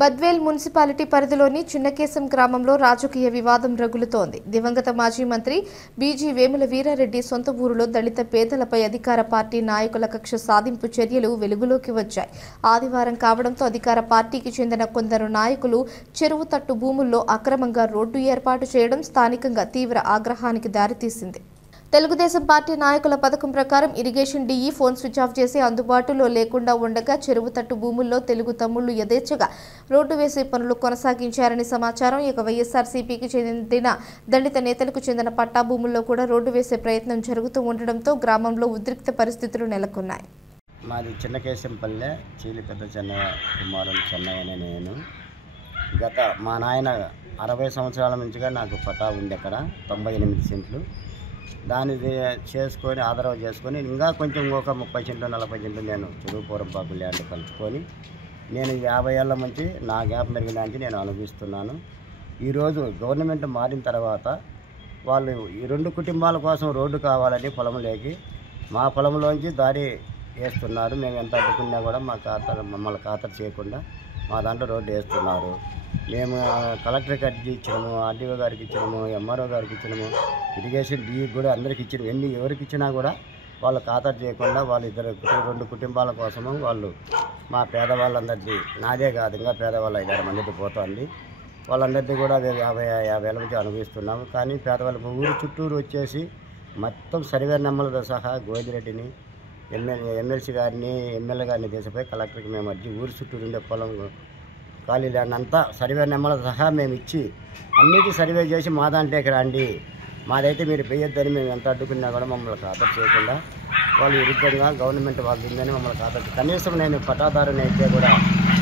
Badvel municipality పరిధిలోని చిన్నకేశం గ్రామంలో రాజకీయ వివాదం రగులుతోంది. దివంగత మాజీ మంత్రి బీజీ వేముల వీరారెడ్డి సొంత ఊరిలో దళిత పేదలపై అధికార పార్టీ నాయకుల కక్ష సాధింపు చర్యలు వెలుగులోకి వచ్చాయి. ఆదివారం కావడంతో అధికార పార్టీకి చెందిన కొందరు నాయకులు చెరువు తట్టు భూముల్లో అక్రమంగా రోడ్డు ఏర్పాటు చేయడం స్థానికంగా తీవ్ర ఆగ్రహానికి దారితీసింది. తెలుగుదేశం పార్టీ నాయకుల పథకం ప్రకారం irrigation DE phone switch off చేసి అందుబాటులో లేకుండా ఉండగా చెరువు తట్టు భూముల్లో తెలుగు తమ్ముళ్లు యథేచ్ఛగా రోడ్డు వేసే పనులు కొనసాగించారని సమాచారం. ఇక వైఎస్ఆర్సీపీకి చెందిన దళిత నేతలకు చెందిన పట్టా భూముల్లో కూడా రోడ్డు వేసే ప్రయత్నం జరుగుతూ ఉండడంతో గ్రామంలో ఉద్రిక్త పరిస్థితులు నెలకొన్నాయి. మాది చిన్నకేశంపల్లె చీలి పెద్ద చెన్నయ్య కుమారుడు చెన్నయ్య అనే నేను. గత మా నాయన 60 సంవత్సరాల నుంచిగా నాకు పట్టా ఉంది. అక్కడ 98 సెంట్లు దాన్ని చేసుకొని ఆదరవ చేసుకొని ఇంకా కొంచెం ఒక 30 సెంట్లు 40 సెంట్లు నేను చెరువుపురం పాకు ల్యాండ్ కలుపుకొని నేను 50 ఏళ్ళ నుంచి నా గ్యాప్ మెరిగిన నుంచి నేను అనుభవిస్తున్నాను. ఈరోజు గవర్నమెంట్ మారిన తర్వాత వాళ్ళు ఈ 2 కుటుంబాల కోసం రోడ్డు కావాలని పొలంలోకి మా పొలంలోంచి దారి వేస్తున్నారు. మేము ఎంత అడ్డుకున్నా కూడా మమ్మల్ని ఖాతరు చేయకుండా మా దాంట్లో రోడ్డు వేస్తున్నారు. మేము కలెక్టర్ గారికి ఇచ్చినాము, ఆర్డీఓ గారికి ఇచ్చినాము, ఎంఆర్ఓ గారికి ఇచ్చినాము, ఇరిగేషన్ డీ కూడా అందరికి ఇచ్చినాము. ఎవరికి ఇచ్చినా కూడా వాళ్ళు ఖాతరు చేయకుండా వాళ్ళు 2 కుటుంబాల కోసము వాళ్ళు మా పేదవాళ్ళందరికీ నాదే కాదు ఇంకా పేదవాళ్ళు 5-6 మందికి పోతుంది. వాళ్ళందరినీ కూడా 50 ఏళ్ళ నుంచి అనుభవిస్తున్నాము. కానీ పేదవాళ్ళకు ఊరు చుట్టూరు వచ్చేసి మొత్తం సర్వే నెంబర్లతో సహా గోవిందరెడ్డిని ఎమ్మెల్సీ గారిని ఎమ్మెల్యే గారిని తీసిపోయి కలెక్టర్కి మేము వచ్చి ఊరు చుట్టూరు ఉండే పొలం ఖాళీ ల్యాండ్ అంతా సర్వే నెంబర్లతో సహా మేము ఇచ్చి అన్నిటి సర్వే చేసి మా దాంట్లోకి రండి, మాదైతే మీరు వేయొద్దని మేము ఎంత అడ్డుకున్నా కూడా మమ్మల్ని ఖాతరు చేయకుండా వాళ్ళు విరుద్ధంగా గవర్నమెంట్ వాళ్ళు ఉందని మమ్మల్ని ఖాతరు కనీసం నేను పట్టాదారుని అయితే కూడా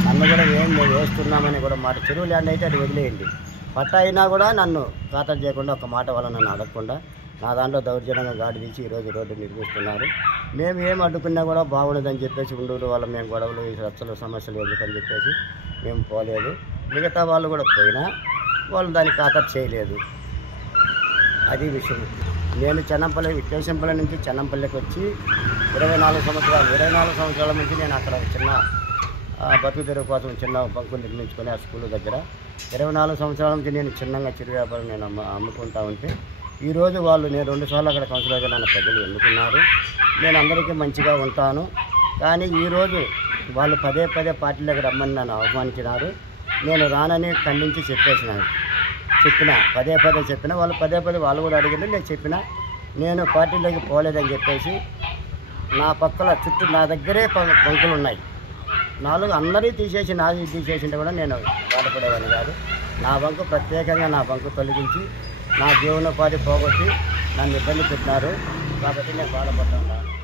నన్ను కూడా మేము వేస్తున్నామని కూడా మాట చెరువు ల్యాండ్ అయితే అది వదిలేయండి, పట్టా అయినా కూడా నన్ను ఖాతరు చేయకుండా ఒక మాట వల్ల నన్ను అడగకుండా నా దాంట్లో దౌర్జన్యంగా గాడి తీసి ఈరోజు రోడ్డు నిర్మిస్తున్నారు. మేము ఏం అడ్డుకున్నా కూడా బాగుండదని చెప్పేసి ఉండూరు వాళ్ళ మేము గొడవలు ఈ రచ్చలు సమస్యలు ఎందుకని చెప్పేసి మేము పోలేదు. మిగతా వాళ్ళు కూడా పోయినా వాళ్ళు దాన్ని ఖాతరు చేయలేదు. అది విషయం. నేను కేశంపల్లి నుంచి చెన్నంపల్లికి వచ్చి 24 సంవత్సరాల నుంచి నేను అక్కడ చిన్న బతుకు తెరువు కోసం చిన్న బంకులు నిర్మించుకొని ఆ స్కూల్ దగ్గర 24 సంవత్సరాల నుంచి నేను చిన్నగా చిరు వ్యాపారం నేను అమ్ముకుంటా ఉంటే ఈరోజు వాళ్ళు నేను 2 సార్లు అక్కడ కౌన్సిలర్గా నన్ను ప్రజలు ఎన్నుకున్నారు. నేను అందరికీ మంచిగా ఉంటాను. కానీ ఈరోజు వాళ్ళు పదే పార్టీలోకి రమ్మని నన్ను అవమానించినారు. నేను రానని ఖండించి చెప్పిన చెప్పిన వాళ్ళు పదే వాళ్ళు కూడా అడిగింది. నేను చెప్పిన నేను పార్టీలోకి పోలేదని చెప్పేసి నా పక్కల చుట్టూ నా దగ్గరే బంకులు ఉన్నాయి. 4 అందరి తీసేసి నాది తీసేసింటే కూడా నేను బాధపడేవాడిని కాదు. నా బంకు ప్రత్యేకంగా నా బంకు తొలగించి నా జీవనోపాధి పోగొట్టి నన్ను ఇబ్బంది పెట్టినారు. కాబట్టి నేను బాధపడ్డాను.